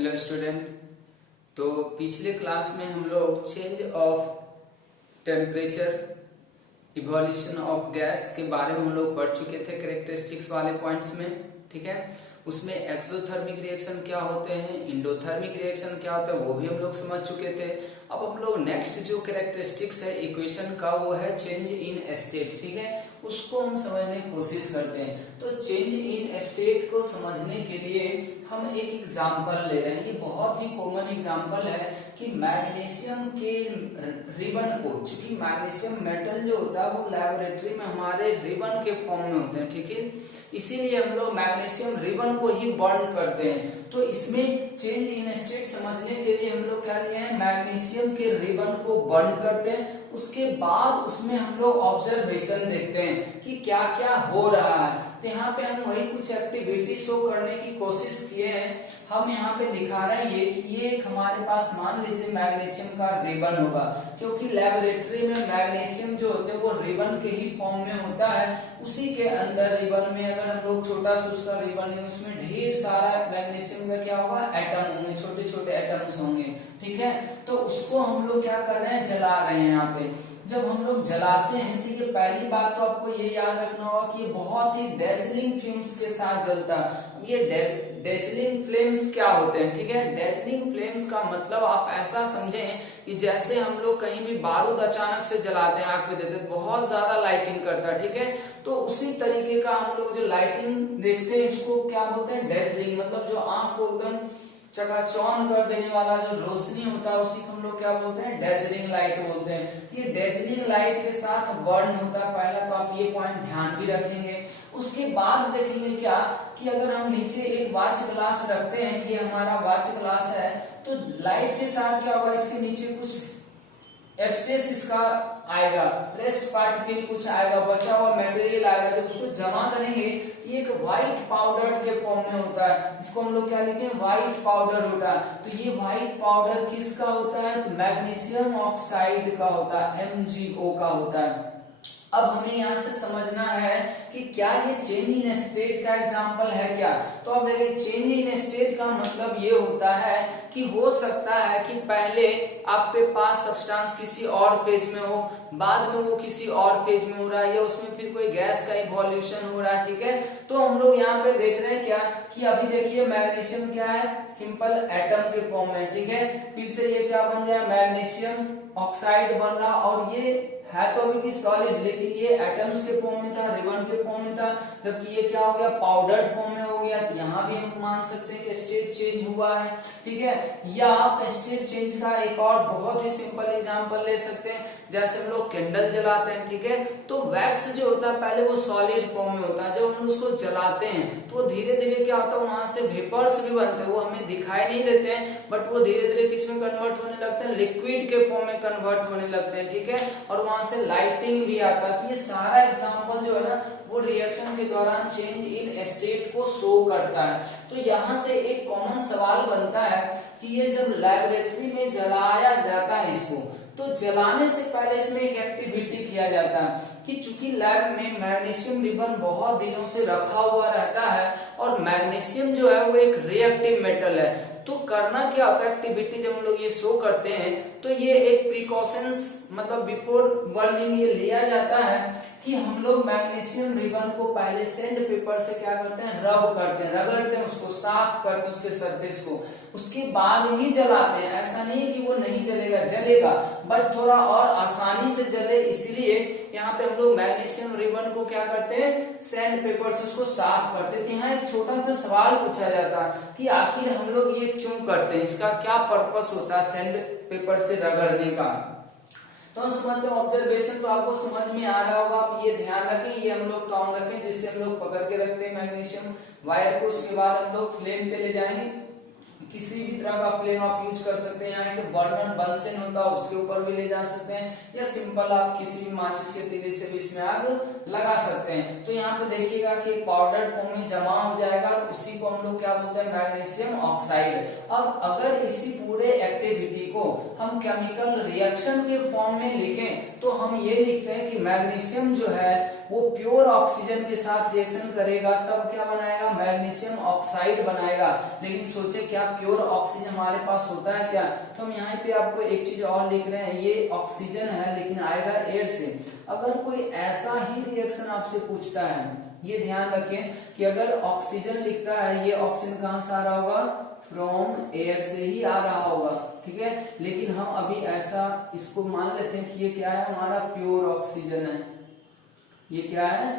Hello student. तो पिछले class में हम लोग change of temperature, evolution of gas के बारे में हम लोग पढ़ चुके थे कैरेक्टरिस्टिक्स वाले पॉइंट्स में। ठीक है, उसमें एक्सोथर्मिक रिएक्शन क्या होते हैं, इंडोथर्मिक रिएक्शन क्या होता है, वो भी हम लोग समझ चुके थे। अब हम लोग नेक्स्ट जो कैरेक्टरिस्टिक्स है इक्वेशन का वो है चेंज इन स्टेट। ठीक है, उसको हम समझने की कोशिश करते हैं। तो चेंज इन स्टेट को समझने के लिए हम एक एग्जांपल ले रहे हैं। ये बहुत ही कॉमन एग्जांपल है कि मैग्नीशियम के रिबन को, चूंकि मैग्नीशियम मेटल जो होता है वो लैबोरेटरी में हमारे रिबन के फॉर्म में होते हैं। ठीक है, इसीलिए हम लोग मैग्नीशियम रिबन को ही बर्न करते हैं। तो इसमें चेंज इन स्टेट समझने के लिए हम लोग क्या लिए हैं, मैग्नीशियम के रिबन को बर्न करते हैं। उसके बाद उसमें हम लोग ऑब्जर्वेशन देखते हैं कि क्या क्या हो रहा है। तो यहाँ पे हम वही कुछ एक्टिविटी शो करने की कोशिश किए हैं। हम यहाँ पे दिखा रहे हैं कि ये एक हमारे पास मान लीजिए मैग्नीशियम का रिबन होगा, क्योंकि लैबोरेटरी में मैग्नीशियम जो होते हैं वो रिबन के ही फॉर्म में होता है। उसी के अंदर रिबन में अगर हम लोग छोटा सा उसका रिबन है, उसमें ढेर सारा मैग्नीशियम का क्या होगा, एटम होंगे, छोटे छोटे एटम्स होंगे। ठीक है, तो उसको हम लोग क्या कर रहे हैं, जला रहे हैं। यहाँ पे जब हम लोग जलाते हैं तो ये पहली बात तो आपको ये याद रखना होगा कि ये बहुत ही डेजलिंग फ्लेम्स के साथ जलता है। ये डेजलिंग फ्लेम्स क्या होते हैं, ठीक है, डेजलिंग फ्लेम्स का मतलब आप ऐसा समझें कि जैसे हम लोग कहीं भी बारूद अचानक से जलाते हैं, आग पे देते हैं, बहुत ज्यादा लाइटिंग करता है। ठीक है, तो उसी तरीके का हम लोग जो लाइटिंग देखते हैं इसको क्या बोलते हैं, डेजलिंग। मतलब जो आंख को एकदम चकाचौंध कर देने वाला जो रोशनी होता है उसी को हम लोग क्या बोलते हैं, डेजलिंग लाइट बोलते हैं। ये डेजलिंग लाइट के साथ बर्न होता है। पहला तो आप ये पॉइंट ध्यान भी रखेंगे। उसके बाद देखेंगे क्या कि अगर हम नीचे एक वाच ग्लास रखते हैं, ये हमारा वाच ग्लास है, तो लाइट के साथ क्या होगा, इसके नीचे कुछ एब्सेस इसका आएगा, रेस्ट पार्टिकल कुछ आएगा, बचा हुआ मटेरियल आएगा। जब उसको जमा करेंगे ये एक व्हाइट पाउडर के फॉर्म में होता है। इसको हम लोग क्या लिखें, व्हाइट पाउडर होता है। तो ये व्हाइट पाउडर किसका होता है, तो मैग्नीशियम ऑक्साइड का होता है, MgO का होता है। अब हमें यहाँ से समझना है कि क्या ये चेंज इन स्टेट का एग्जांपल है क्या। तो अब देखिए चेंज इन स्टेट का मतलब ये होता है कि हो सकता है कि पहले आपके पास सब्सटेंस किसी और फेज में हो, बाद में वो किसी और फेज में हो रहा है, या उसमें फिर कोई गैस का इवोल्यूशन हो रहा है। ठीक है, तो हम लोग यहाँ पे देख रहे हैं क्या कि अभी देखिए मैग्नीशियम क्या है, सिंपल एटम के फॉर्म में। ठीक है, फिर से ये क्या बन गया, मैग्नीशियम ऑक्साइड बन रहा, और ये है तो अभी भी सॉलिड, लेकिन ये एटम्स के फॉर्म में था, रिबन के फॉर्म में था, जबकि ये क्या हो गया, पाउडर फॉर्म में हो गया। तो यहाँ भी हम मान सकते हैं कि स्टेट चेंज हुआ है। ठीक है, या आप स्टेट चेंज का एक और बहुत ही सिंपल एग्जांपल ले सकते हैं। जैसे हम लोग कैंडल जलाते हैं, ठीक है, तो वैक्स जो होता है पहले वो सॉलिड फॉर्म में होता है। जब हम उसको जलाते हैं तो धीरे धीरे क्या होता है, वहां से वेपर्स भी बनते हैं, वो हमें दिखाई नहीं देते हैं, बट वो धीरे धीरे किस में कन्वर्ट होने लगते हैं, लिक्विड के फॉर्म में कन्वर्ट होने लगते हैं। ठीक है, और वहां से लाइटिंग भी आता है। तो ये सारा एग्जांपल जो है ना वो रिएक्शन के दौरान चेंज इन स्टेट को शो करता है। तो यहाँ से एक कॉमन सवाल बनता है कि ये जब लैबोरेटरी में जलाया जाता है इसको, तो जलाने से पहले इसमें एक एक्टिविटी किया जाता है कि चूंकि लैब में मैग्नीशियम रिबन बहुत दिनों से रखा हुआ रहता है, और मैग्नीशियम जो है वो एक रिएक्टिव मेटल है, तो करना क्या होता है, एक्टिविटी जब हम लोग ये शो करते हैं तो ये एक प्रिकॉशंस मतलब बिफोर बर्निंग ये लिया जाता है कि हम लोग मैग्नीशियम रिबन को पहले सैंड पेपर से क्या करते हैं, रब करते हैं, रगड़ते हैं, उसको साफ करते हैं उसके सरफेस को, उसके बाद ही जलाते हैं। ऐसा नहीं है कि वो नहीं जलेगा, जलेगा, बट थोड़ा और आसानी से जले, इसलिए यहाँ पे हम लोग मैग्नीशियम रिबन को क्या करते हैं, सैंड पेपर से उसको साफ करते हैं। यहाँ एक छोटा सा सवाल पूछा जाता है कि आखिर हम लोग ये क्यों करते हैं, इसका क्या पर्पस होता है सैंड पेपर से रगड़ने का। तो हम समझते हैं, ऑब्जर्वेशन तो आपको समझ में आ रहा होगा। आप ये ध्यान रखें, ये हम लोग टॉन्ग रखें जिससे हम लोग पकड़ के रखते हैं मैग्नीशियम वायर को। उसके बाद हम लोग फ्लेम पे ले जाएंगे, किसी भी तरह का फ्लेम आप यूज कर सकते हैं। यहाँ एक बर्नर बनसेन होता है उसके ऊपर भी ले जा सकते हैं, या सिंपल आप किसी भी माचिस के तीली से भी इसमें आग लगा सकते हैं। तो यहाँ पे देखिएगा कि पाउडर फॉर्म में जमा हो जाएगा, उसी को हम लोग क्या बोलते हैं, मैग्नीशियम ऑक्साइड। अब अगर इसी पूरे एक्टिविटी को हम केमिकल रिएक्शन के फॉर्म में लिखें तो हम ये लिखते हैं कि मैग्नीशियम जो है वो प्योर ऑक्सीजन के साथ रिएक्शन करेगा तब क्या बनाएगा, मैग्नीशियम ऑक्साइड बनाएगा। लेकिन सोचे क्या प्योर ऑक्सीजन हमारे पास होता है क्या? तो हम यहाँ पे आपको एक चीज और लिख रहे हैं, ये ऑक्सीजन है लेकिन आएगा एयर से। अगर कोई ऐसा ही रिएक्शन आपसे पूछता है, ये ध्यान रखें कि अगर ऑक्सीजन लिखता है, ये ऑक्सीजन कहां से आ रहा होगा, फ्रॉम एयर से ही आ रहा होगा, ठीक है। लेकिन हम अभी ऐसा इसको मान लेते हैं कि ये क्या है, हमारा प्योर ऑक्सीजन है। ये क्या है,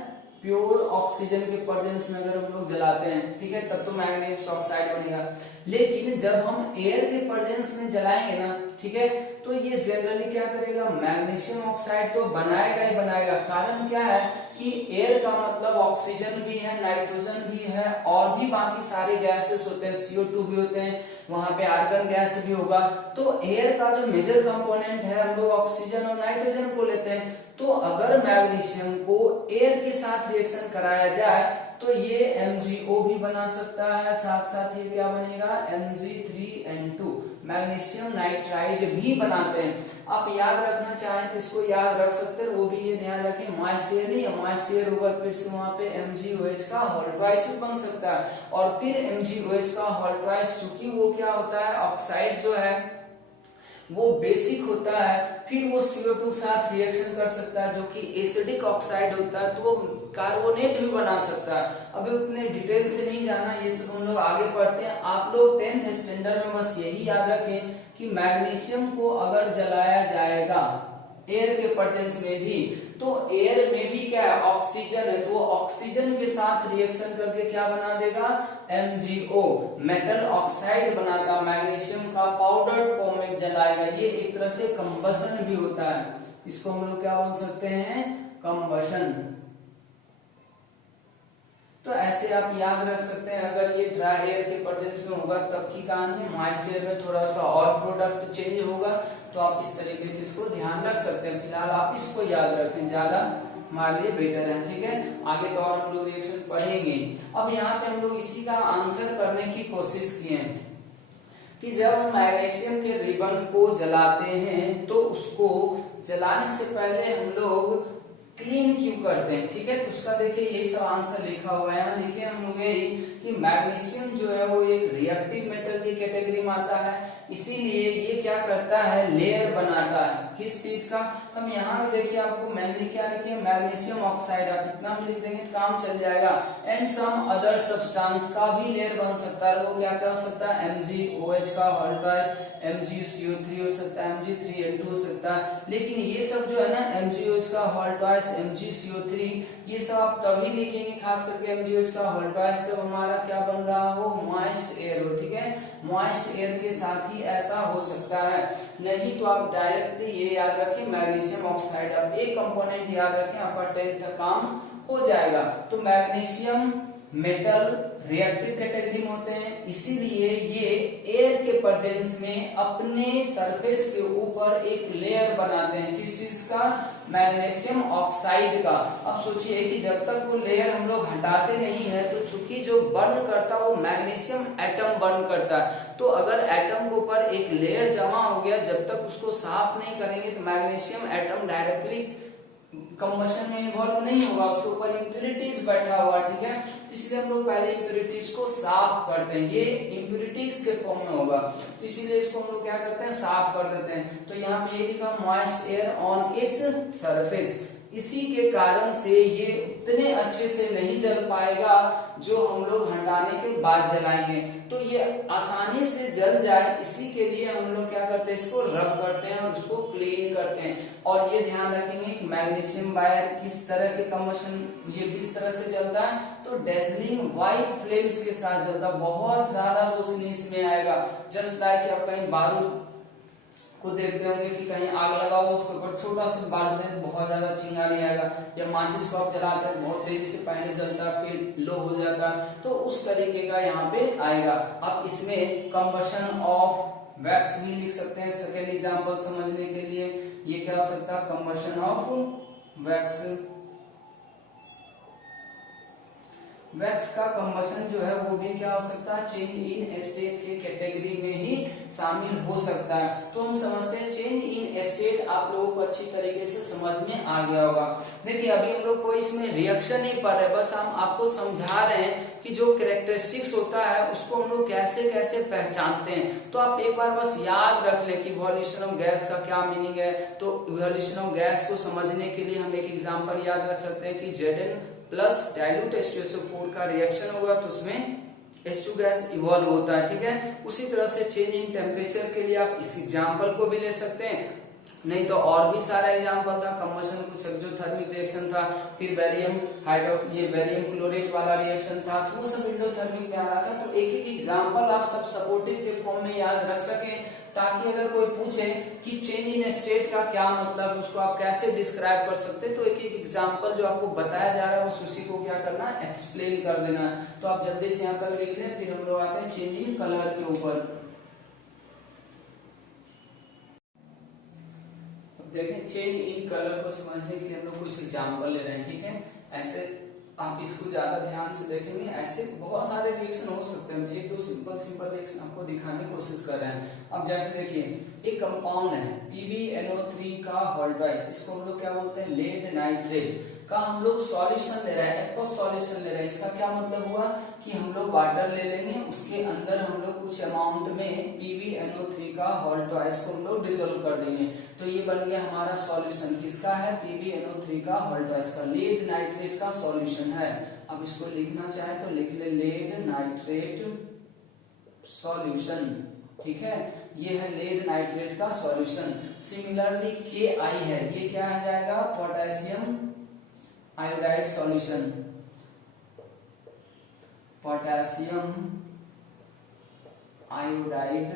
प्योर ऑक्सीजन के प्रेजेंस में अगर हम लोग जलाते हैं, ठीक है, तब तो मैग्नीशियम ऑक्साइड बनेगा। लेकिन जब हम एयर के प्रेजेंस में जलाएंगे ना, ठीक है, तो ये जनरली क्या करेगा, मैग्नीशियम ऑक्साइड तो बनाएगा ही बनाएगा। कारण क्या है कि एयर का मतलब ऑक्सीजन भी है, नाइट्रोजन भी है और भी बाकी सारे गैसेस होते हैं, CO2 भी होते हैं, वहां पे आर्गन गैस भी होगा। तो एयर का जो मेजर कंपोनेंट है हम लोग ऑक्सीजन और नाइट्रोजन को लेते हैं। तो अगर मैग्नीशियम को एयर के साथ रिएक्शन कराया जाए तो ये MgO भी बना सकता है, साथ साथ ये क्या बनेगा, Mg3N2 मैग्नीशियम नाइट्राइड भी बनाते हैं। आप याद रखना चाहें तो इसको याद रख सकते हैं, वो भी ये ध्यान रखें, मॉइस्ट एयर नहीं है, मॉइस्ट एयर होगा फिर से वहां पे MgOH का होल ट्वाइस बन सकता है। और फिर MgOH का होल ट्वाइस, चूंकि वो क्या होता है, ऑक्साइड जो है वो बेसिक होता है, फिर वो CO2 के साथ रिएक्शन कर सकता है जो कि एसिडिक ऑक्साइड होता है, तो वो कार्बोनेट भी बना सकता है। अभी उतने डिटेल से नहीं जाना, ये सब हम लोग आगे पढ़ते हैं। आप लोग 10th स्टैंडर्ड में बस यही याद रखें कि मैग्नीशियम को अगर जलाया जाएगा एयर के प्रेजेंस में भी, तो एयर में भी क्या है, ऑक्सीजन है, तो ऑक्सीजन के साथ रिएक्शन करके क्या बना देगा, MgO मेटल ऑक्साइड बनाता, मैग्नीशियम का पाउडर फॉर्म में जलाएगा। ये एक तरह से कंबशन भी होता है, इसको हम लोग क्या बोल सकते हैं, कंबशन। तो ऐसे आप याद रख सकते हैं, अगर ये ड्राई एयर के प्रेजेंस में होगा तब की कहानी, मॉइस्ट एयर में थोड़ा सा और प्रोडक्ट चेंज होगा, तो आप इस तरीके से इसको ध्यान रख सकते हैं। फिलहाल आप इसको याद रखें, ज्यादा हमारे लिए बेटर है, ठीक है। आगे तो और हम लोग रिएक्शन पढ़ेंगे। अब यहाँ पे हम लोग इसी का आंसर करने की कोशिश किए कि जब हम मैग्नीशियम के रिबन को जलाते हैं तो उसको जलाने से पहले हम लोग क्लीन क्यों करते हैं, ठीक है। उसका देखिए यही सब आंसर लिखा हुआ है, लिखे हम लोग यही कि मैग्नीशियम जो है वो एक रिएक्टिव मेटल की कैटेगरी में आता है, इसीलिए ये क्या करता है, लेयर बनाता है। किस चीज का, हम यहाँ पे देखिए आपको मेनली क्या लिखे, मैग्नीशियम ऑक्साइड, आप इतना भी लिख देंगे काम चल जाएगा, एंड सम अदर सब्सटेंस का भी लेयर बन सकता है। वो क्या क्या हो सकता है, MgOH का होल ट्वाइस, MgCO3 हो सकता है, Mg3N2 हो सकता है। लेकिन ये सब जो है ना, MgOH का होल ट्वाइस, MgCO3, ये सब आप तभी लिखेंगे, खास करके MgOH का होल ट्वाइस जब हमारा क्या बन रहा हो, मॉइस्ट एयर हो, ठीक है। मॉइस्ट एयर के साथ ही ऐसा हो सकता है, नहीं तो आप डायरेक्टली ये याद रखें मैग्नीशियम ऑक्साइड। अब एक कंपोनेंट याद रखें, आपका 10th तक काम हो जाएगा। तो मैग्नीशियम मेटल रिएक्टिव कैटेगरी में होते हैं, इसीलिए ये एयर के प्रेजेंस में अपने सरफेस के ऊपर एक लेयर बनाते हैं। किस चीज का, मैग्नीशियम ऑक्साइड का। अब सोचिए कि जब तक वो लेयर हम लोग हटाते नहीं है, तो चूंकि जो बर्न करता है वो मैग्नीशियम एटम बर्न करता है, तो अगर एटम के ऊपर एक लेयर जमा हो गया, जब तक उसको साफ नहीं करेंगे तो मैग्नीशियम एटम डायरेक्टली कंबशन में इन्वॉल्व नहीं होगा, उसके ऊपर इंप्यूरिटीज बैठा हुआ, ठीक है। इसलिए हम लोग पहले इंप्यूरिटीज को साफ करते हैं, ये इंप्यूरिटीज के फॉर्म में होगा, तो इसीलिए इसको हम लोग क्या करते हैं, साफ कर देते हैं। तो यहाँ पे ये लिखा moist air on its surface, इसी के कारण से ये उतने अच्छे से नहीं जल पाएगा जो हम लोग हटाने के बाद जलाएंगे। तो ये आसानी से जल जाए, इसी के लिए हम लोग क्या करते हैं, इसको रब करते हैं और इसको क्लीन करते हैं। और ये ध्यान रखेंगे कि मैग्नीशियम वायर किस तरह के कंबशन, ये किस तरह से जलता है, तो डेजलिंग व्हाइट फ्लेम्स के साथ जलता है, बहुत ज्यादा रोशनी इसमें आएगा। जस्ट लाइक आप कहीं बारूद को देखते होंगे कि कहीं आग लगा हुआ, उसके ऊपर छोटा सा बारूद में बहुत ज्यादा चिंगारी आएगा, या माचिस को आप जलाते हैं बहुत तेजी से पहले जलता है फिर लो हो जाता है, तो उस तरीके का यहाँ पे आएगा। आप इसमें कंबशन ऑफ वैक्स भी लिख सकते हैं, सेकेंड एग्जांपल समझने के लिए। ये क्या हो सकता है, कंबशन ऑफ वैक्स। वैक्स का कंबशन जो है वो भी क्या हो सकता है, चेंज इन स्टेट के कैटेगरी में ही शामिल हो सकता है। तो हम समझते हैं चेंज इन स्टेट आप लोगों को अच्छी तरीके से समझ में आ गया होगा। देखिए अभी हम लोग को इसमें रिएक्शन नहीं पढ़ रहे, बस हम आपको समझा रहे हैं कि जो कैरेक्टरिस्टिक्स होता है उसको हम लोग कैसे कैसे पहचानते हैं। तो आप एक बार बस याद रख ले कि इवोल्यूशन ऑफ गैस का क्या मीनिंग है। तो इवोल्यूशन ऑफ गैस को समझने के लिए हम एक एग्जांपल याद रख सकते हैं कि Zn प्लस डाइल्यूट H2SO4 का रिएक्शन होगा तो उसमें H2 गैस इवॉल्व होता है, ठीक है। उसी तरह से चेंज इन टेम्परेचर के लिए आप इस एग्जांपल को भी ले सकते हैं, नहीं तो और भी सारा एग्जांपल था। कंबशन कुछ एक्सोथर्मिक रिएक्शन था, फिर बैरियम ये बैरियम क्लोरेट वाला रिएक्शन था, तो वो सब एंडोथर्मिक में आ रहा था। तो एक एक एग्जांपल आप सब सपोर्टिव के फॉर्म में याद रख सकें, ताकि अगर कोई पूछे कि चेंज इन स्टेट का क्या मतलब, उसको आप कैसे डिस्क्राइब कर सकते हैं, तो एक एक एग्जांपल जो आपको बताया जा रहा है बस उसी को क्या करना है, एक्सप्लेन कर देना है। तो आप जल्दी से यहाँ तक लिख लें, फिर हम लोग आते हैं चेंज इन कलर के ऊपर। देखें चेंज इन कलर को समझने के लिए हम लोग कुछ एग्जांपल ले रहे हैं, ठीक है। ऐसे आप इसको ज्यादा ध्यान से देखेंगे, ऐसे बहुत सारे रिएक्शन हो सकते हैं। एक दो सिंपल रिएक्शन आपको दिखाने की कोशिश कर रहे हैं। अब जैसे देखिए एक कंपाउंड है PbNO3 का हॉल्टवाइस, इसको हम लोग क्या बोलते हैं, लेड नाइट्रेट का हम लोग सॉल्यूशन ले रहे हैं, एक्वस सॉल्यूशन ले रहे हैं। इसका क्या मतलब हुआ कि हम लोग वाटर ले लेंगे, उसके अंदर हम लोग कुछ अमाउंट में PbNO3 का हॉल्टवाइस को हम लोग डिसोल्व कर देंगे, तो ये बन गया हमारा सॉल्यूशन। किसका है, PbNO3 का हॉल्टवाइस का, लेड नाइट्रेट का सॉल्यूशन है। अब इसको लिखना चाहे तो लिख ले, लेड नाइट्रेट सॉल्यूशन, ठीक है। ये है लेड नाइट्रेट का सॉल्यूशन। सिमिलरली Ki है, ये क्या आ जाएगा, potassium iodide solution, potassium iodide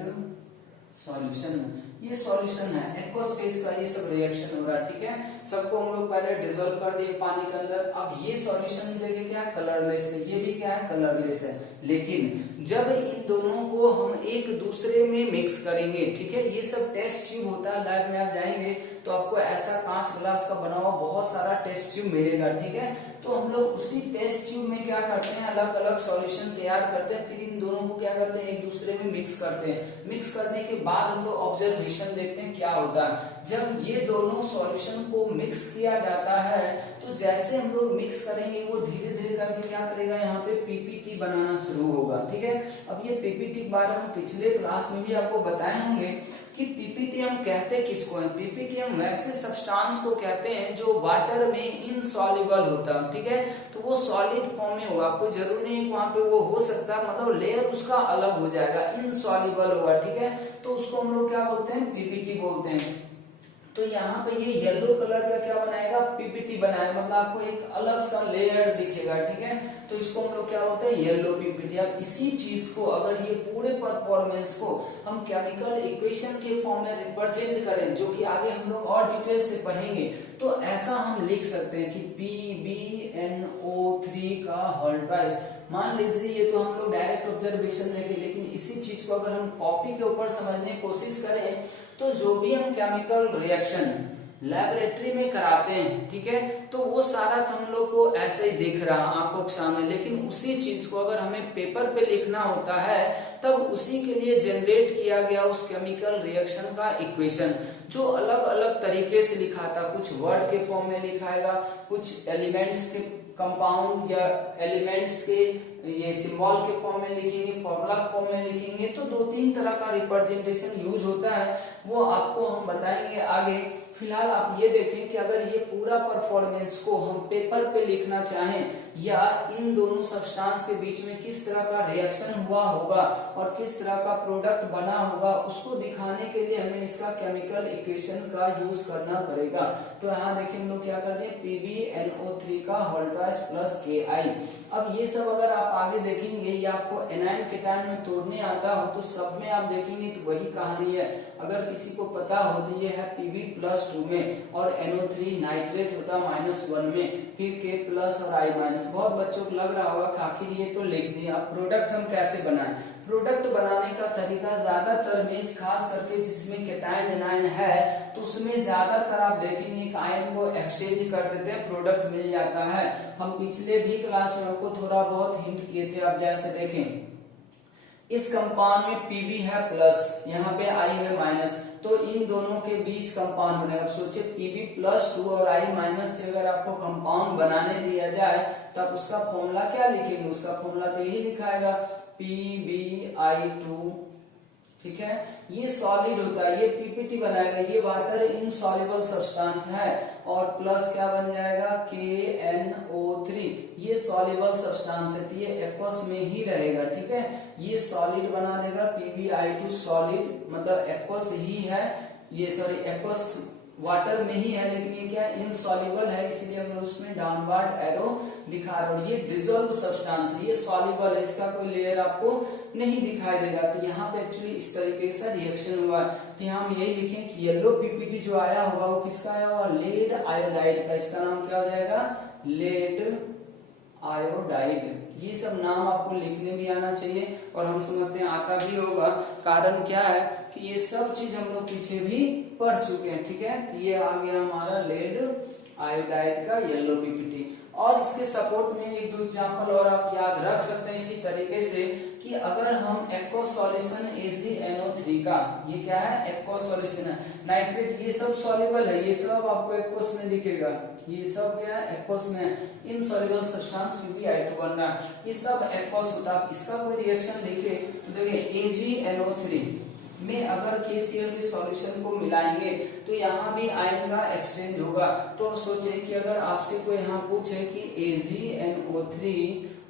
solution, ये सॉल्यूशन है। एक्वस फेज का ये सब रिएक्शन हो रहा है, ठीक है। सबको हम लोग पहले डिसॉल्व कर दिए पानी के अंदर। अब ये सॉल्यूशन देखिए क्या कलरलेस है, ये भी क्या है, कलरलेस है। लेकिन जब इन दोनों को हम एक दूसरे में मिक्स करेंगे, ठीक है, ये सब टेस्ट ट्यूब होता है, लैब में आप जाएंगे तो आपको ऐसा कांच ग्लास का बना हुआ बहुत सारा टेस्ट ट्यूब मिलेगा, ठीक है। तो हम लोग उसी टेस्ट ट्यूब में क्या करते हैं, अलग अलग सॉल्यूशन तैयार करते हैं, फिर इन दोनों को क्या करते हैं, एक दूसरे में मिक्स करते हैं। मिक्स करने के बाद हम लोग ऑब्जर्वेशन देखते हैं क्या होता है। जब ये दोनों सॉल्यूशन को मिक्स किया जाता है तो जैसे हम लोग मिक्स करेंगे वो धीरे धीरे करके क्या करेगा, यहाँ पे पीपीटी बनाना शुरू होगा, ठीक है। अब ये पीपीटी के बारे में पिछले क्लास में भी आपको बताए होंगे कि पीपीटी हम कहते किसको हैं। पीपीटी हम वैसे सब्सटेंस को कहते हैं जो वाटर में इनसॉल्युबल होता है, ठीक है। तो वो सॉलिड फॉर्म में होगा, कोई जरूरी नहीं वहां पे वो हो सकता है, मतलब लेयर उसका अलग हो जाएगा, इनसॉल्युबल होगा, ठीक है। तो उसको हम लोग क्या बोलते हैं, पीपीटी बोलते हैं। तो यहाँ पे ये येलो कलर का क्या बनाएगा, पीपीटी बनाएगा, मतलब आपको एक अलग सा लेयर दिखेगा, ठीक है। तो इसको हम लोग क्या बोलते हैं, येलो पीपीटी। अब इसी चीज को अगर ये पूरे परफॉर्मेंस को हम केमिकल इक्वेशन के फॉर्म में रिप्रेजेंट करें, जो कि आगे हम लोग और डिटेल से पढ़ेंगे, तो ऐसा हम लिख सकते हैं कि PbNO3 का हॉल्टवाइस। मान लीजिए ये तो हम लोग डायरेक्ट ऑब्जर्वेशन लेंगे, लेकिन इसी चीज को अगर हम कॉपी के ऊपर समझने की कोशिश करें तो जो भी हम केमिकल रिएक्शन लैबोरेटरी में कराते हैं, ठीक है, तो वो सारा हम लोग को ऐसे ही दिख रहा आंखों के सामने। लेकिन उसी चीज को अगर हमें पेपर पे लिखना होता है तब उसी के लिए जनरेट किया गया उस केमिकल रिएक्शन का इक्वेशन, जो अलग अलग तरीके से लिखा था। कुछ वर्ड के फॉर्म में लिखाएगा, कुछ एलिमेंट्स के कंपाउंड या एलिमेंट्स के ये सिंबल के फॉर्म में लिखेंगे, फॉर्मूला फॉर्म में लिखेंगे। तो दो तीन तरह का रिप्रेजेंटेशन यूज होता है, वो आपको हम बताएंगे आगे। फिलहाल आप ये देखें कि अगर ये पूरा परफॉर्मेंस को हम पेपर पे लिखना चाहें या इन दोनों सब्सटेंस के बीच में किस तरह का रिएक्शन हुआ होगा और किस तरह का प्रोडक्ट बना होगा, उसको दिखाने के लिए हमें इसका केमिकल इक्वेशन का यूज करना पड़ेगा। तो यहाँ देखिए हम लोग क्या करते हैं, PbNO3 का हॉल्टवाइस प्लस Ki। अब ये सब अगर आप आगे देखेंगे, ये आपको एनाइन केटाइन में तोड़ने आता हो तो सब में आप देखेंगे तो वही कहानी है। अगर किसी को पता हो तो ये है Pb+2 में और NO3 नाइट्रेट होता -1 में, फिर K+ और I- बहुत बच्चों को लग रहा होगा कि आखिर ये तो लिख दिया, अब प्रोडक्ट हम कैसे बनाएं। प्रोडक्ट बनाने का तरीका ज्यादातर में, खास करके जिसमें केटायन एनायन है, तो उसमें ज्यादातर आप देखेंगे कि आयन को एक्सचेंज कर देते हैं, प्रोडक्ट मिल जाता है। हम पिछले भी क्लास में आपको थोड़ा बहुत हिंट किए थे। अब जैसे देखें इस कंपाउंड में Pb है प्लस, यहाँ पे I है माइनस, तो इन दोनों के बीच कंपाउंड बनेगा। अब सोचिए Pb+2 और I- से अगर आपको कंपाउंड बनाने दिया जाए तब उसका फॉर्मूला क्या लिखेंगे, उसका फॉर्मूला तो यही लिखाएगा PbI2, ठीक है। ये सॉलिड होता है, ये पीपीटी बनाएगा, ये वाटर इनसॉल्युबल सब्सटेंस है, और प्लस क्या बन जाएगा KNO3, ये सॉल्युबल सब्सटेंस है, तो ये एक्वस में ही रहेगा, ठीक है। ये सॉलिड बना देगा, PbI2 सॉलिड मतलब एक्वस ही है, ये सॉरी एक्वस वाटर में ही है, लेकिन ये क्या इनसॉल्युबल है, इसलिए हम उसमें डाउनवर्ड एरो दिखा रहे हैं। ये डिसॉल्व सब्सटेंस है, ये सॉल्युबल है, इसका कोई लेयर आपको नहीं दिखाई देगा। तो यहाँ पे एक्चुअली इस तरीके से रिएक्शन हुआ। तो यहाँ हम यही लिखें कि येलो पीपीटी जो आया होगा वो किसका आया होगा, लेड आयोडाइड का। इसका नाम क्या हो जाएगा, लेड आयोडाइड। ये सब नाम आपको लिखने भी आना चाहिए, और हम समझते हैं आता भी होगा। कारण क्या है कि ये सब चीज हम लोग पीछे भी पढ़ चुके हैं, ठीक है। तो ये आ गया हमारा लेड आयोडाइड का येलो पीपीटी। और इसके सपोर्ट में एक दो एग्जांपल और आप याद रख सकते हैं इसी तरीके से कि अगर हम एक्वस सॉल्यूशन AgNO3 का, ये क्या है एक्वस सॉल्यूशन है, नाइट्रेट, ये सब सॉल्युबल है, ये सब आपको एक्वस में दिखेगा, ये सब क्या है एक्वस में, इनसॉल्युबल सब्सटेंस PbI2 बन रहा है, ये सब एक्वस होता है। इसका कोई रिएक्शन लिखे तो देखिए AgNO3 में अगर KCl के सॉल्यूशन को मिलाएंगे तो यहाँ भी आयन का एक्सचेंज होगा। तो अब सोचें कि अगर आपसे कोई यहाँ पूछे कि AgNO3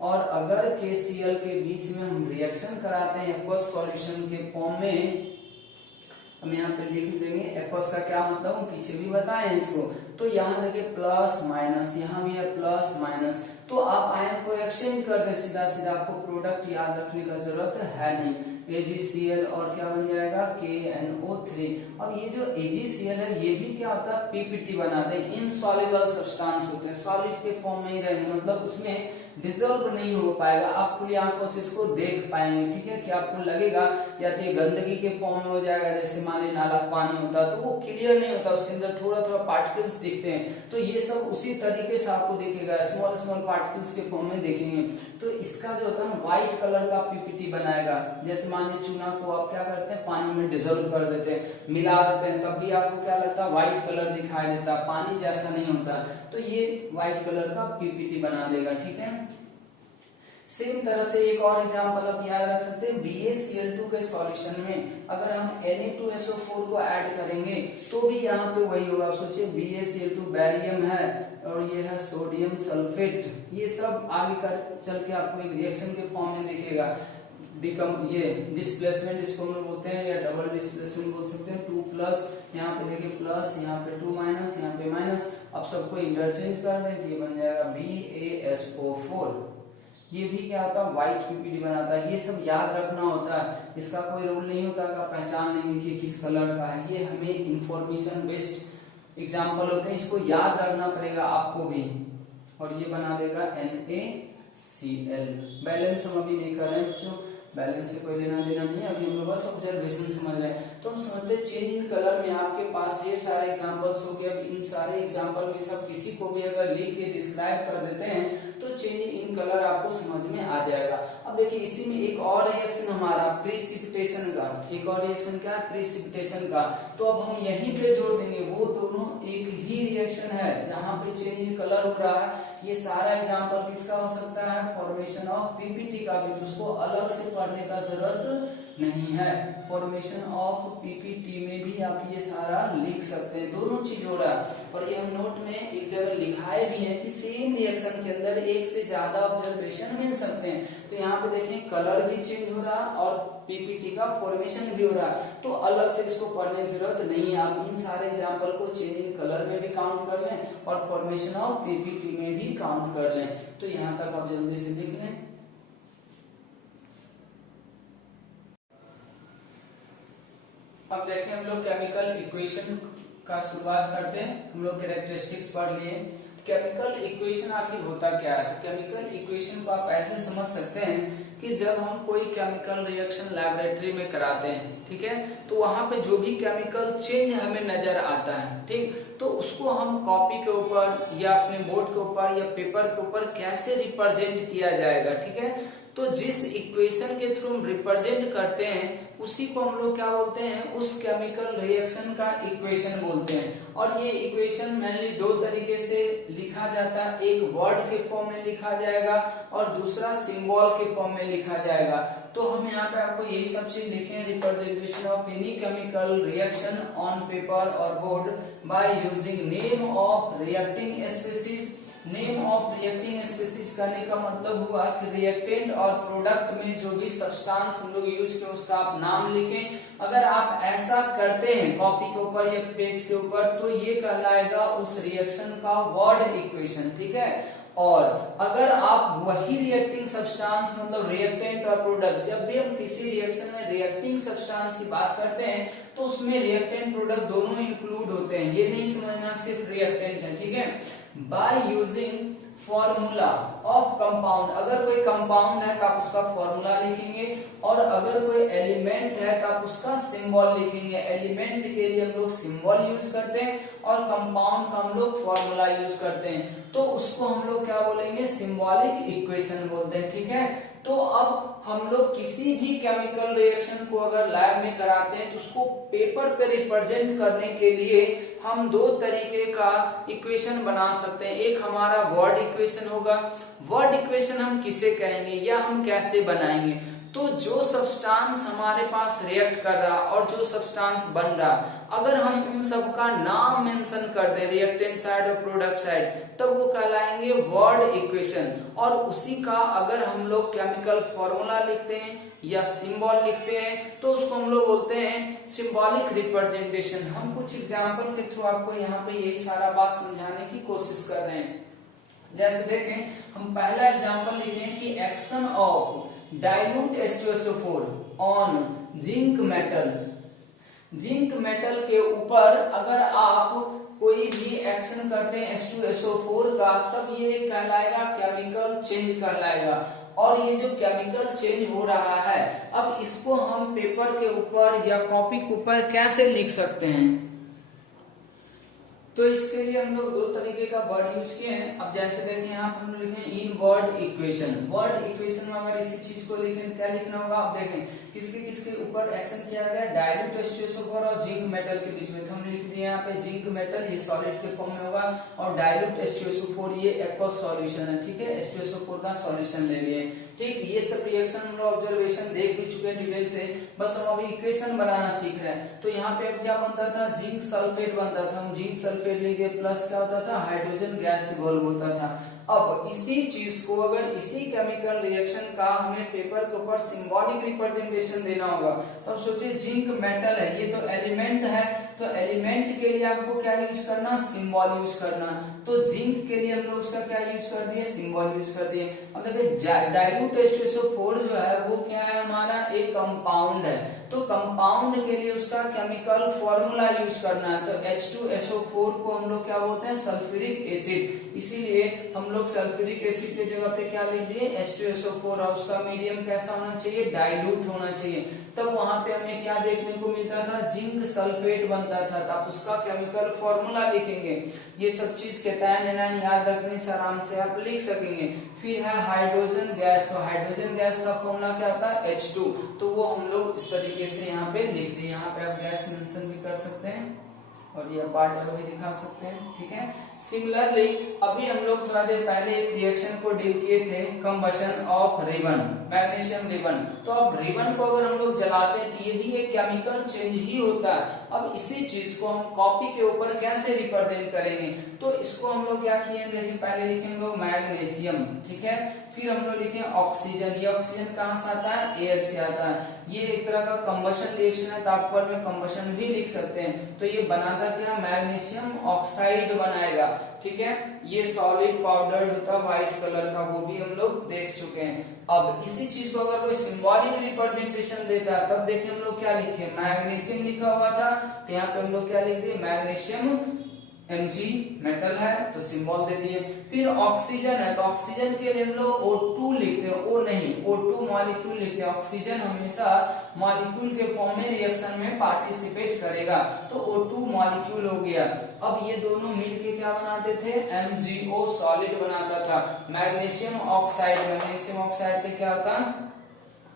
और अगर KCl के बीच में हम रिएक्शन कराते हैं एक्वस सॉल्यूशन के फॉर्म में, हम यहाँ पे लिख देंगे एक्वस का क्या मतलब, हम पीछे भी बताएं इसको। तो यहाँ देखिए प्लस माइनस, यहाँ भी है प्लस माइनस, तो आप आयन को एक्सचेंज कर दे सीधा सीधा, आपको प्रोडक्ट याद रखने का जरूरत है नहीं। AgCl और क्या बन जाएगा KNO3। अब ये जो AgCl है ये भी क्या होता है पीपीटी बनाते हैं, इनसॉल्युबल सब्सटेंस होते हैं, सॉलिड के फॉर्म में ही रहेंगे, मतलब उसमें डिसॉल्व नहीं हो पाएगा। आप पूरी आंखों से इसको देख पाएंगे, ठीक है, कि आपको लगेगा या तो ये गंदगी के फॉर्म में हो जाएगा, जैसे मान ली नाला पानी होता है तो वो क्लियर नहीं होता, उसके अंदर थोड़ा थोड़ा पार्टिकल्स दिखते हैं, तो ये सब उसी तरीके से आपको दिखेगा, स्मॉल स्मॉल पार्टिकल्स के फॉर्म में देखेंगे। तो इसका जो होता है व्हाइट कलर का पीपीटी बनाएगा। जैसे मान ली चूना को आप क्या करते हैं पानी में डिसॉल्व कर देते हैं, मिला देते हैं, तब भी आपको क्या लगता है व्हाइट कलर दिखाई देता है, पानी जैसा नहीं होता। तो ये व्हाइट कलर का पीपीटी बना देगा, ठीक है। सेम तरह से एक और एग्जांपल आप याद रख सकते हैं, BaCl2 के सॉल्यूशन में अगर हम Na2SO4 को ऐड करेंगे तो भी यहाँ पे वही होगा। आप सोचिए BaCl2 बैरियम है और ये है सोडियम सल्फेट, ये सब आगे कर चल के आपको एक रिएक्शन के फॉर्म में दिखेगा। ये डिस्प्लेसमेंट इसको हम बोलते हैं, या डबल डिस्प्लेसमेंट बोल सकते हैं। 2+, यहाँ पे देखिए प्लस, यहाँ पे 2-, यहाँ पे माइनस, अब सबको इंटरचेंज कर दें तो ये बन जाएगा BaSO4। ये भी क्या होता है व्हाइट पीपीटी बनाता है। ये सब याद रखना होता है, इसका कोई रूल नहीं होता कि आप पहचान लेंगे कि किस कलर का है, ये हमें इंफॉर्मेशन बेस्ड एग्जांपल होते हैं, इसको याद रखना पड़ेगा आपको भी। और ये बना देगा NaCl। बैलेंस हम अभी नहीं कर रहे हैं बच्चों, बैलेंस से कोई लेना देना नहीं है, अभी हम लोग बस ऑब्जर्वेशन समझ रहे हैं। तो हम समझते हैं चेंज इन कलर में आपके पास ये सारे एग्जांपल्स हो गए। अब इन सारे एग्जांपल में सब किसी को भी अगर लिख के डिस्क्राइब कर देते हैं तो चेंज इन कलर आपको समझ में आ जाएगा। अब देखिए इसी में एक और रिएक्शन हमारा प्रेसिपिटेशन का, एक और रिएक्शन क्या है प्रेसिपिटेशन का, तो अब हम यहीं पे जोड़ देंगे, वो दोनों एक ही रिएक्शन है जहां पे चेंज इन कलर हो रहा है। ये सारा एग्जांपल किसका हो सकता है, फॉर्मेशन ऑफ पीपीटी का भी, तो उसको अलग से पढ़ने का जरूरत नहीं है। फॉर्मेशन ऑफ पीपीटी में भी आप ये सारा लिख सकते हैं, दोनों चीज हो रहा है। और ये हम नोट में एक जगह लिखाए भी हैं कि सेम रिएक्शन के अंदर एक से ज्यादा ऑब्जर्वेशन मिल सकते हैं। तो यहाँ पे देखें कलर भी चेंज हो रहा है और पीपीटी का फॉर्मेशन भी हो रहा है, तो अलग से इसको पढ़ने की जरूरत नहीं है। आप इन सारे एग्जाम्पल को चेंज इन कलर में भी काउंट कर लें और फॉर्मेशन ऑफ पीपीटी में भी काउंट कर लें। तो यहाँ तक आप जल्दी से लिख लें। अब देखें हम लोग केमिकल इक्वेशन का शुरुआत करते हैं। हम लोग कैरेक्टरिस्टिक्स पढ़ लिए, केमिकल इक्वेशन आखिर होता क्या है? तो केमिकल इक्वेशन को आप ऐसे समझ सकते हैं कि जब हम कोई केमिकल रिएक्शन लैबोरेटरी में कराते हैं, ठीक है, तो वहां पे जो भी केमिकल चेंज हमें नजर आता है, ठीक, तो उसको हम कॉपी के ऊपर या अपने बोर्ड के ऊपर या पेपर के ऊपर कैसे रिप्रेजेंट किया जाएगा, ठीक है। तो जिस इक्वेशन के थ्रू हम रिप्रेजेंट करते हैं उसी को हम लोग क्या बोलते हैं, उस केमिकल रिएक्शन का इक्वेशन बोलते हैं। और ये इक्वेशन मेनली दो तरीके से लिखा जाता है, एक वर्ड के फॉर्म में लिखा जाएगा और दूसरा सिंबल के फॉर्म में लिखा जाएगा। तो हम यहाँ पे आपको यही सब चीज लिखे, representation of any chemical reaction on paper और board by using name of reacting species. Name of reacting species करने का मतलब हुआ कि रिएक्टेंट और प्रोडक्ट में जो भी सब्सटेंस हम लोग यूज करें उसका आप नाम लिखें। अगर आप ऐसा करते हैं कॉपी के ऊपर या पेज के ऊपर तो ये कहलाएगा उस रिएक्शन का वर्ड इक्वेशन, ठीक है। और अगर आप वही रिएक्टिंग सब्सटेंस मतलब रिएक्टेंट और प्रोडक्ट, जब भी हम किसी रिएक्शन में रिएक्टिंग सब्सटेंस की बात करते हैं तो उसमें रिएक्टेंट प्रोडक्ट दोनों इंक्लूड होते हैं, ये नहीं समझना सिर्फ रिएक्टेंट है, ठीक है। By using formula of compound, अगर कोई कंपाउंड है तो आप उसका फॉर्मूला लिखेंगे और अगर कोई एलिमेंट है तो आप उसका सिंबल लिखेंगे। एलिमेंट के लिए हम लोग सिंबल यूज करते हैं और कंपाउंड का हम लोग फॉर्मूला यूज करते हैं, तो उसको हम लोग क्या बोलेंगे, सिंबॉलिक इक्वेशन बोलते हैं, ठीक है। तो अब हम लोग किसी भी केमिकल रिएक्शन को अगर लैब में कराते हैं तो उसको पेपर पे रिप्रेजेंट करने के लिए हम दो तरीके का इक्वेशन बना सकते हैं। एक हमारा वर्ड इक्वेशन होगा। वर्ड इक्वेशन हम किसे कहेंगे या हम कैसे बनाएंगे, तो जो सब्सटेंस हमारे पास रिएक्ट कर रहा और जो सब्सटेंस बन रहा, अगर हम उन सब का नाम मेंशन कर दें रिएक्टेंट साइड और प्रोडक्ट साइड, तब वो कहलाएंगे वर्ड इक्वेशन। और उसी का अगर हम लोग केमिकल फॉर्मूला लिखते हैं या सिंबल लिखते हैं तो उसको हम लोग बोलते हैं सिंबॉलिक रिप्रेजेंटेशन। हम कुछ एग्जांपल के थ्रू आपको यहाँ पे यही सारा बात समझाने की कोशिश कर रहे हैं। जैसे देखें, हम पहला एग्जांपल लिखें कि action of dilute H2SO4 on zinc metal. Zinc metal के ऊपर अगर आप कोई भी एक्शन करते हैं H2SO4 का, तब ये कहलाएगा केमिकल चेंज कहलाएगा। और ये जो केमिकल चेंज हो रहा है, अब इसको हम पेपर के ऊपर या कॉपी के ऊपर कैसे लिख सकते हैं, तो इसके लिए हम लोग दो तरीके का वर्ड यूज किए हैं। अब जैसे देखिए यहाँ पर हम लिखे इन वर्ड इक्वेशन। वर्ड इक्वेशन में अगर इसी चीज को लिखें क्या लिखना होगा, आप देखें किसके किसके ऊपर एक्शन किया गया, डाइल्यूट H2SO4 और जिंक मेटल के बीच में। तो हम लिख दिए यहाँ पे जिंक मेटल, ये सॉलिड के फॉर्म में होगा, और डाइल्यूट H2SO4 ये एक्वस सॉल्यूशन है, ठीक है, H2SO4 का सॉल्यूशन ले लिए, ठीक। ये सब रिएक्शन हम लोग ऑब्जर्वेशन देख भी चुके हैं डिटेल से, बस हम अभी इक्वेशन बनाना सीख रहे हैं। तो यहाँ पे अब क्या बनता था, जिंक सल्फेट बनता था, हम जिंक सल्फेट लिख दिए, प्लस क्या होता था, हाइड्रोजन गैस इवॉल्व होता था। अब इसी चीज को अगर इसी केमिकल रिएक्शन का हमें पेपर के ऊपर सिंबॉलिक रिप्रेजेंटेशन देना होगा, तो अब सोचिए जिंक मेटल है, ये तो एलिमेंट है, तो एलिमेंट के लिए आपको क्या यूज करना, सिंबल यूज करना। तो जिंक के लिए हम लोग उसका क्या यूज कर दिए, सिंबल यूज कर दिए। अब देखिए डाइल्यूट H2SO4 जो है वो क्या है, हमारा एक कंपाउंड है, तो कंपाउंड के लिए उसका केमिकल फॉर्मूला यूज करना है। तो H2SO4 को हम लोग क्या बोलते हैं, सल्फ्यूरिक एसिड, इसीलिए हम लोग सल्फ्यूरिक एसिड के जगह पे क्या लिख दिए, H2SO4, और उसका मीडियम कैसा होना चाहिए, डाइल्यूट होना चाहिए। तब वहां पे हमें क्या देखने को मिलता था, जिंक सल्फेट बनता था, तब उसका केमिकल फॉर्मूला लिखेंगे। ये सब चीज के तय याद रखने से आराम से आप लिख सकेंगे। फिर है हाइड्रोजन गैस, तो हाइड्रोजन गैस का फॉर्मूला क्या होता है, H2, तो वो हम लोग इस तरीके से यहाँ पे लिख दिए। यहाँ पे आप गैस मेंशन भी कर सकते हैं और ये पार्ट भी दिखा सकते हैं, ठीक है। सिमिलरली अभी हम लोग थोड़ा देर पहले एक रिएक्शन को डील किए थे, combustion of ribbon, magnesium ribbon. तो अब रिबन को अगर हम लोग जलाते हैं तो ये भी एक केमिकल चेंज ही होता है। अब इसी चीज को हम कॉपी के ऊपर कैसे रिप्रेजेंट करेंगे, तो इसको हम लोग क्या किए, देखिए पहले लिखे हम लोग मैग्नीशियम, ठीक है, फिर हम लोग लिखे ऑक्सीजन। ये ऑक्सीजन कहाँ से आता है, एयर से आता है। ये एक तरह का कंबशन रिएक्शन है, तो आप ऊपर में कंबशन भी लिख सकते हैं। तो ये बनाता क्या, मैग्नीशियम ऑक्साइड बनाएगा, ठीक है। ये सॉलिड पाउडर होता व्हाइट कलर का, वो भी हम लोग देख चुके हैं। अब इसी चीज को अगर कोई सिंबॉलिक रिप्रेजेंटेशन देता है, तब देखिए हम लोग क्या लिखे, मैग्नीशियम लिखा हुआ था, तो यहाँ पे हम लोग क्या लिख दिए, मैग्नीशियम Mg मेटल है तो सिंबल दे दिए। फिर ऑक्सीजन है तो ऑक्सीजन के लिए हम लोग O2 लिखते हैं, O नहीं O2 मॉलिक्यूल लिखते हैं। ऑक्सीजन हमेशा मॉलिक्यूल के फॉर्म में रिएक्शन में पार्टिसिपेट करेगा तो O2 मॉलिक्यूल हो गया। अब ये दोनों मिलके क्या बनाते थे, MgO सॉलिड बनाता था। मैग्नीशियम ऑक्साइड पे क्या होता है,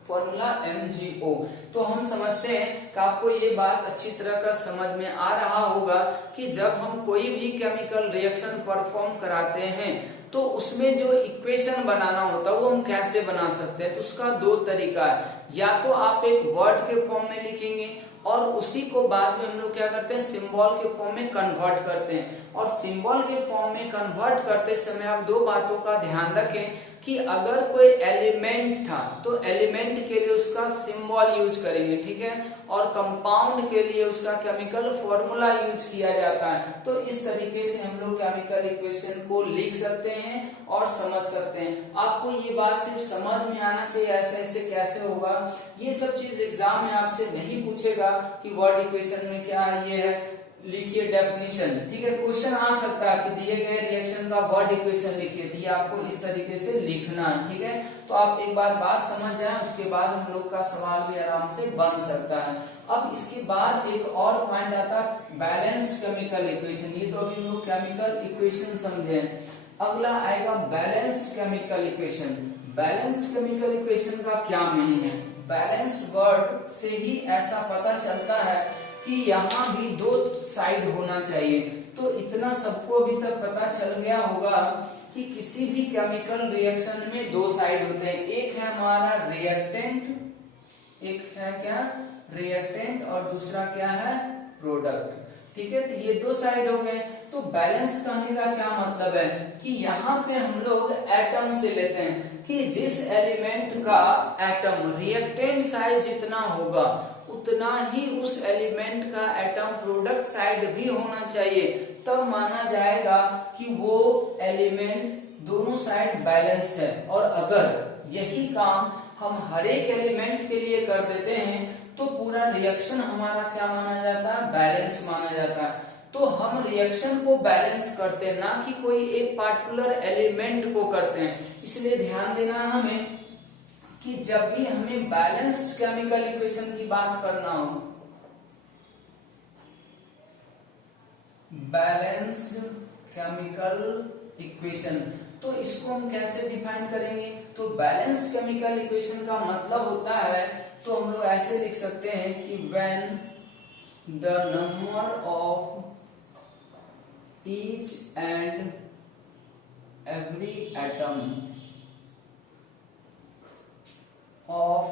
फॉर्मूला MgO। तो हम समझते हैं कि आपको ये बात अच्छी तरह का समझ में आ रहा होगा कि जब हम कोई भी केमिकल रिएक्शन परफॉर्म कराते हैं तो उसमें जो इक्वेशन बनाना होता है वो हम कैसे बना सकते हैं। तो उसका दो तरीका है, या तो आप एक वर्ड के फॉर्म में लिखेंगे और उसी को बाद में हम लोग क्या करते हैं, सिंबल के फॉर्म में कन्वर्ट करते हैं। और सिंबल के फॉर्म में कन्वर्ट करते समय आप दो बातों का ध्यान रखें कि अगर कोई एलिमेंट था तो एलिमेंट के लिए उसका सिंबल यूज करेंगे, ठीक है, और कंपाउंड के लिए उसका केमिकल फॉर्मूला यूज किया जाता है। तो इस तरीके से हम लोग केमिकल इक्वेशन को लिख सकते हैं और समझ सकते हैं। आपको ये बात सिर्फ समझ में आना चाहिए ऐसे कैसे होगा। ये सब चीज एग्जाम में आपसे नहीं पूछेगा कि वर्ड इक्वेशन में क्या है, ये है लिखिए डेफिनेशन, ठीक है। क्वेश्चन आ सकता है कि दिए गए रिएक्शन का वर्ड इक्वेशन लिखिए, तो ये आपको इस तरीके से लिखना है, ठीक है। तो आप एक बात समझ जाएं, उसके बाद हम लोग का सवाल भी आराम से बन सकता है। अब इसके बाद एक और पॉइंट आता है बैलेंस्ड केमिकल इक्वेशन। ये तो अभी हम लोग केमिकल इक्वेशन समझे। अगला आएगा balanced chemical equation. Balanced chemical equation का क्या मीनिंग है? बैलेंस्ड वर्ड से ही ऐसा पता चलता है कि यहाँ भी दो साइड होना चाहिए। तो इतना सबको अभी तक पता चल गया होगा कि किसी भी केमिकल रिएक्शन में दो साइड होते हैं। एक है हमारा रिएक्टेंट, एक है क्या, रिएक्टेंट, और दूसरा क्या है, प्रोडक्ट, ठीक है। तो ये दो साइड हो गए। तो बैलेंस कहने का क्या मतलब है कि यहाँ पे हम लोग एटम से लेते हैं कि जिस एलिमेंट का एटम रिएक्टेंट साइज जितना होगा उतना ही उस एलिमेंट का एटम प्रोडक्ट साइड भी होना चाहिए, तब माना जाएगा कि वो एलिमेंट दोनों साइड बैलेंस है। और अगर यही काम हम हर एक एलिमेंट के लिए कर देते हैं तो पूरा रिएक्शन हमारा क्या माना जाता है, बैलेंस माना जाता है। तो हम रिएक्शन को बैलेंस करते हैं, ना कि कोई एक पार्टिकुलर एलिमेंट को करते हैं। इसलिए ध्यान देना हमें कि जब भी हमें बैलेंस्ड केमिकल इक्वेशन की बात करना हो, बैलेंस्ड केमिकल इक्वेशन, तो इसको हम कैसे डिफाइन करेंगे? तो बैलेंस्ड केमिकल इक्वेशन का मतलब होता है, तो हम लोग ऐसे लिख सकते हैं कि when the number of each and every atom of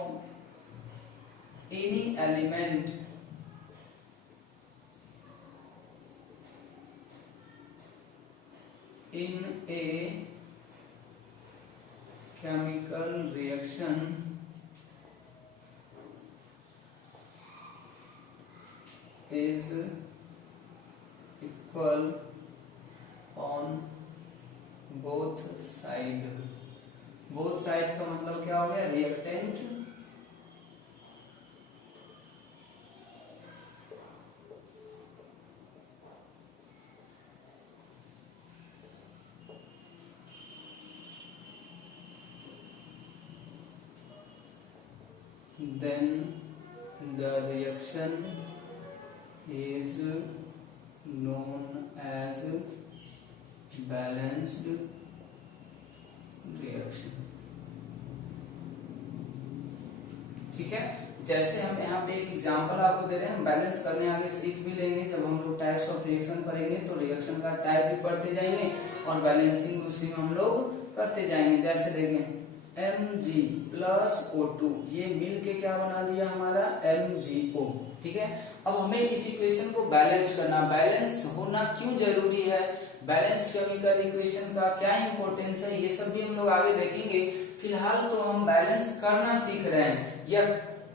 any element in a chemical reaction is equal on both sides। Both side का मतलब क्या हो गया, reactant then the reaction is known as balanced reaction, ठीक है। जैसे हम यहाँ पे एक एग्जांपल आपको दे रहे हैं, हम बैलेंस करने आगे सीख भी लेंगे। जब हम लोग टाइप्स ऑफ रिएक्शन पढ़ेंगे तो रिएक्शन का टाइप भी पढ़ते जाएंगे और बैलेंसिंग उसी में हम लोग करते जाएंगे। जैसे देखें Mg+O2, ये मिल के क्या बना दिया हमारा MgO, ठीक है। अब हमें इस इक्वेशन को बैलेंस करना, बैलेंस होना क्यों जरूरी है, बैलेंस केमिकल इक्वेशन का क्या इंपॉर्टेंस है, ये सब भी हम लोग आगे देखेंगे। फिलहाल तो हम बैलेंस करना सीख रहे हैं या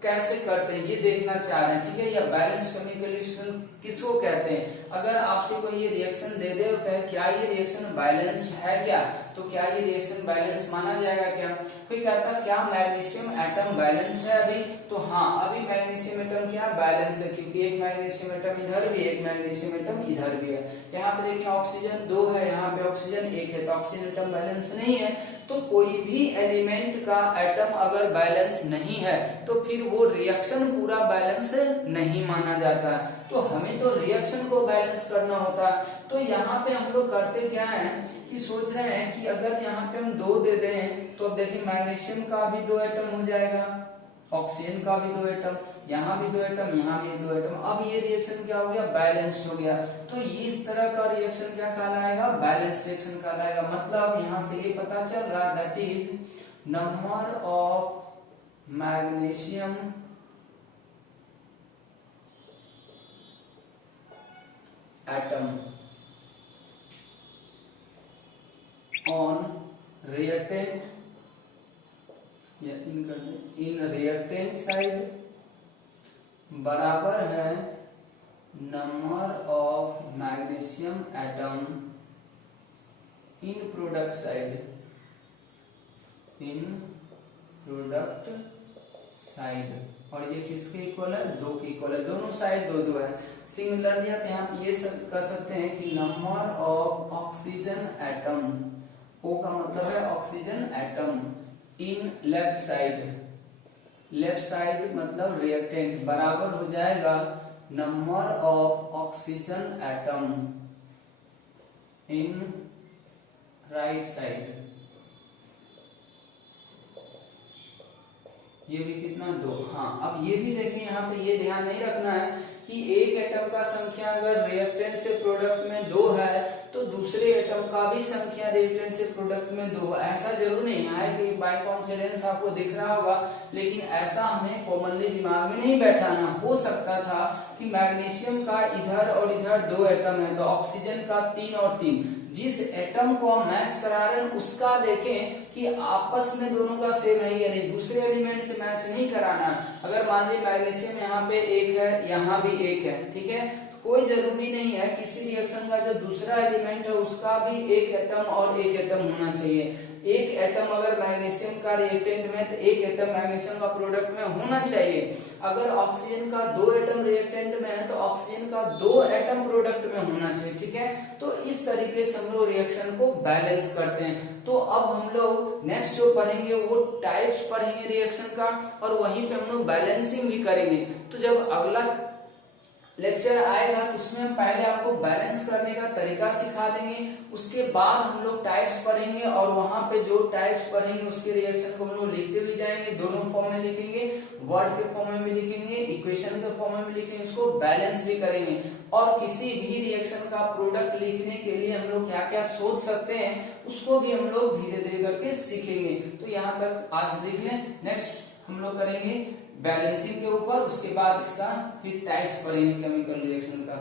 कैसे करते हैं ये देखना चाह रहे हैं, ठीक है। या बैलेंस केमिकल रिएक्शन किसको कहते हैं? अगर आपसे कोई ये रिएक्शन दे दे और कहे क्या ये रिएक्शन बैलेंस्ड है क्या, तो क्या ये रिएक्शन बैलेंस माना जाएगा क्या? फिर कहता क्या मैग्नीशियम एटम बैलेंस है अभी? तो हाँ, अभी मैग्नीशियम एटम क्या बैलेंस है, क्योंकि एक मैग्नीशियम एटम इधर भी, एक मैग्नीशियम एटम इधर भी है। यहाँ पे देखिए ऑक्सीजन 2 है, यहाँ पे ऑक्सीजन 1 है, तो ऑक्सीजन एटम बैलेंस नहीं है। तो कोई भी एलिमेंट का एटम अगर बैलेंस नहीं है तो फिर वो रिएक्शन पूरा बैलेंस नहीं माना जाता। तो हमें तो रिएक्शन को बैलेंस करना होता। तो यहाँ पे हम लोग करते क्या है कि सोच रहे हैं कि अगर यहाँ पे हम 2 दे दें तो अब देखिए मैग्नीशियम का भी 2 एटम हो जाएगा, ऑक्सीजन का भी 2 एटम, यहाँ भी 2 एटम, यहाँ भी 2 एटम। अब ये रिएक्शन क्या हो गया? बैलेंस्ड हो गया। तो इस तरह का रिएक्शन क्या कहलाएगा? बैलेंस रिएक्शन कहलाएगा। मतलब यहाँ से ये पता चल रहा है that is number of magnesium atom on reactant या इन रिएक्टेंट साइड बराबर है number of magnesium atom in product side, in product side. और ये किसके इक्वल है? 2 के इक्वल है, दोनों साइड 2-2 है। सिमिलरली आप यहाँ ये कर सकते हैं कि number of oxygen atom, O का मतलब है oxygen atom, in left side, left side मतलब रिएक्टेंट बराबर हो जाएगा number of oxygen atom in right side. ये भी कितना? 2। हाँ, अब ये भी देखिए यहाँ पे ये ध्यान नहीं रखना है कि एक एटम का संख्या अगर रिएक्टेंट से प्रोडक्ट में 2 है तो दूसरे एटम का भी संख्या रिएक्टेंट से प्रोडक्ट में 2 है। ऐसा जरूर नहीं है कि बाय कोइंसिडेंस आपको दिख रहा होगा, लेकिन ऐसा हमें कॉमनली दिमाग में नहीं बैठाना। हो सकता था कि मैग्नीशियम का इधर और इधर 2 एटम है तो ऑक्सीजन का 3 और 3, जिस एटम को हम मैच करा रहे हैं उसका देखें कि आपस में दोनों का सेम है या नहीं, दूसरे एलिमेंट से मैच नहीं कराना। अगर मान लीजिए मैग्नीशियम यहाँ पे 1 है, यहाँ भी 1 है, ठीक है, तो कोई जरूरी नहीं है किसी रिएक्शन का जो दूसरा एलिमेंट है उसका भी 1 एटम और 1 एटम होना चाहिए। 1 एटम अगर मैग्नीशियम का रिएक्टेंट में तो 1 एटम मैग्नीशियम का प्रोडक्ट में होना चाहिए। अगर ऑक्सीजन का 2 एटम रिएक्टेंट में है तो ऑक्सीजन का 2 एटम प्रोडक्ट में होना चाहिए, ठीक है। तो इस तरीके से हम लोग रिएक्शन को बैलेंस करते हैं। तो अब हम लोग नेक्स्ट जो पढ़ेंगे वो टाइप्स पढ़ेंगे रिएक्शन का, और वहीं पे हम लोग बैलेंसिंग भी करेंगे। तो जब अगला लेक्चर आएगा तो उसमें हम पहले आपको बैलेंस करने का तरीका सिखा देंगे, उसके बाद हम लोग टाइप्स पढ़ेंगे, और वहां पे जो टाइप्स पढ़ेंगे उसके रिएक्शन को हम लोग लिखते भी जाएंगे। दोनों फॉर्म में लिखेंगे, वर्ड के फॉर्म में भी लिखेंगे, इक्वेशन के फॉर्म में भी लिखेंगे, उसको बैलेंस भी करेंगे। और किसी भी रिएक्शन का प्रोडक्ट लिखने के लिए हम लोग क्या क्या सोच सकते हैं उसको भी हम लोग धीरे धीरे करके सीखेंगे। तो यहाँ तक आज लिख लें, नेक्स्ट हम लोग करेंगे बैलेंसिंग के ऊपर, उसके बाद इसका फिर टाइप्स पढ़ेंगे केमिकल रिएक्शन का।